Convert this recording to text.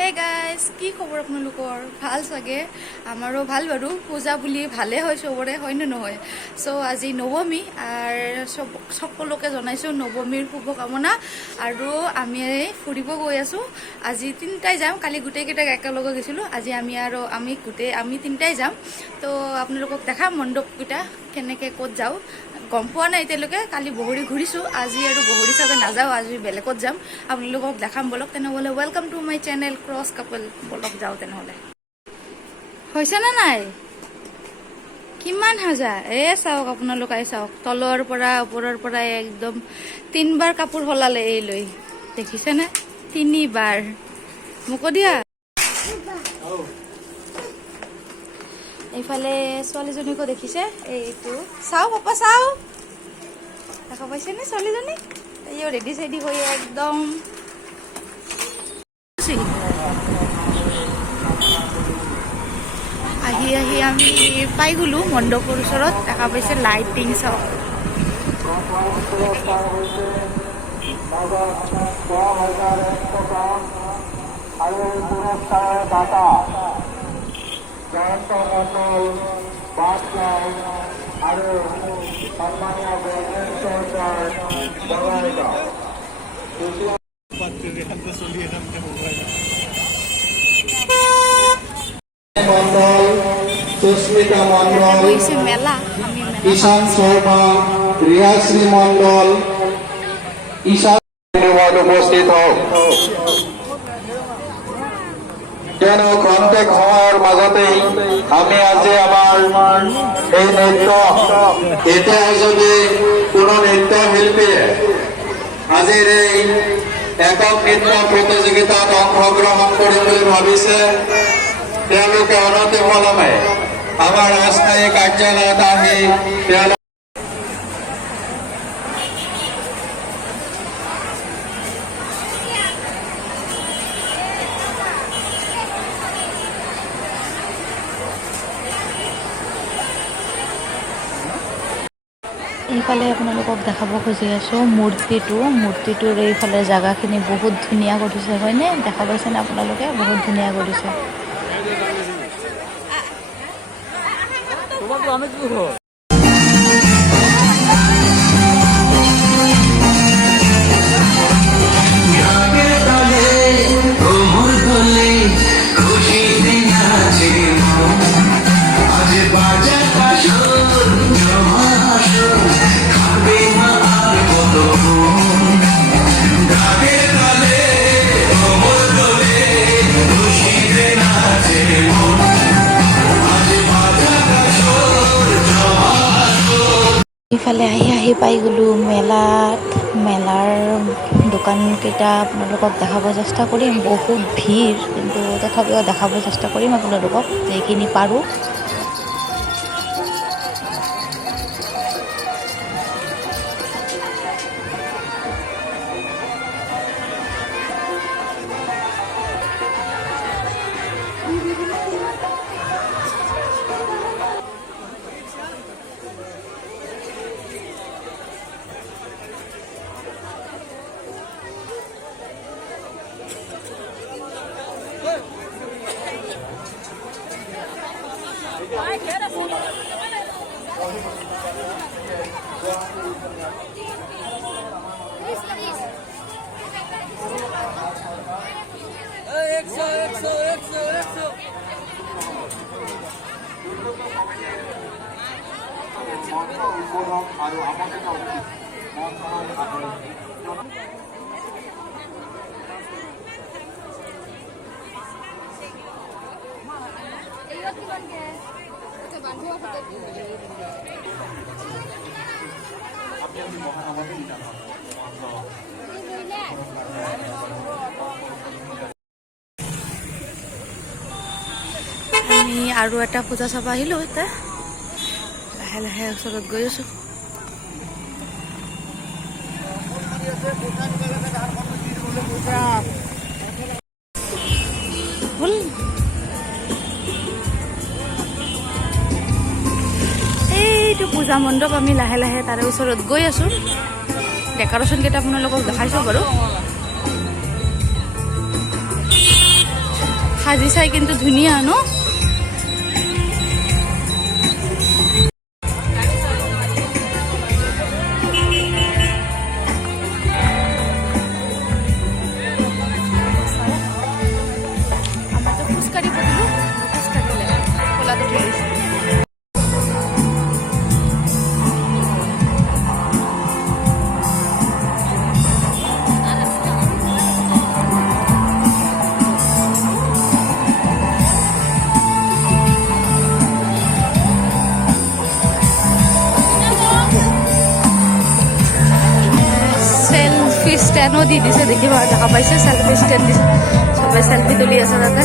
Hey guys, কি খবৰ আপোনালোকৰ? ভাল চাগে? আমাৰো ভাল বাৰু। পূজা বুলি ভালে হয় চবৰে, হয়নে নহয়? চ' আজি নৱমী আৰু সকলোকে জনাইছোঁ নৱমীৰ শুভকামনা। আৰু আমি ফুৰিব গৈ আছোঁ। আজি তিনিটাই যাম, কালি গোটেইকেইটাক একেলগে গৈছিলোঁ। আজি আমি তিনিটাই যাম। তো আপোনালোকক দেখাম মণ্ডপকেইটা কেনেকৈ ক'ত যাওঁ। গম পোৱা নাই এতিয়ালৈকে, কালি বগৰী ঘূৰিছোঁ, আজি আৰু বগৰী চাগে নাযাওঁ, আজি বেলেগত যাম। আপোনালোকক দেখাম বলক। তেনেহ'লে welcome to my channel cross couple. বলক যাওঁ তেনেহ'লে। হৈছেনে নাই? কিমান সাজা চাওক, আপোনালোকে চাওক, তলৰ পৰা ওপৰৰ পৰা একদম 3বাৰ কাপোৰ সলালে এই লৈ, দেখিছেনে? 3বাৰ। মোকো দিয়া। এইফালে ছোৱালীজনীকো দেখিছে, এইটো চাওঁ পাপা চাওঁ, দেখা পাইছেনে ছোৱালীজনী? এইও ৰেডি চেডি হৈ একদম আহি আমি পাই গ'লোঁ মণ্ডপৰ ওচৰত। দেখা পাইছে লাইটিং চাওক। সুস্মিতা মন্ডল, মেলা ঈশান শর্মা, রিয়াশ্রী মন্ডল, ঈশান উপস্থিত হোক। যেন কন্টেক হওয়ার মাজতেই আমি আজি আমার এই নৃত্য এতিয়া যদি কোনো নৃত্য শিল্পীয়ে আজিৰ এই একক নৃত্য প্ৰতিযোগিতাত অংশগ্ৰহণ কৰিম বুলি ভাবিছে, তেওঁলোকে অনতিপলমে আমাৰ অস্থায়ী কাৰ্যালয়ত আহি এইফালে আপোনালোকক দেখাব খুজি আছোঁ মূৰ্তিটোৰ এইফালে জেগাখিনি বহুত ধুনীয়া কৰিছে, হয়নে? দেখা পাইছেনে আপোনালোকে? বহুত ধুনীয়া কৰিছে। ইফালে আহি পাই গ'লোঁ মেলাৰ দোকানকেইটা আপোনালোকক দেখাব চেষ্টা কৰিম। বহুত ভিৰ, কিন্তু তথাপিও দেখাব চেষ্টা কৰিম আপোনালোকক যিখিনি পাৰোঁ। আমি আৰু এটা পূজা চাব আহিলোঁ। এতিয়া লাহে ওচৰত গৈ আছোঁ। এইটো পূজা মণ্ডপ, আমি লাহে তাৰে ওচৰত গৈ আছোঁ। ডেকৰেশ্যনকেইটা আপোনালোকক দেখাইছোঁ বাৰু। সাজি চাই কিন্তু ধুনীয়া ন। আমাৰতো খোজকাঢ়িব দিলোঁ, খোজকাঢ়িলে খোলাটো থৈ দিছে। সেলফি স্ট্যান্ডও দি দিছে, দেখিব দেখা পাইছে সেলফি স্ট্যান্ড দিছে, সবাই সেলফি তুলি আছে তাতে।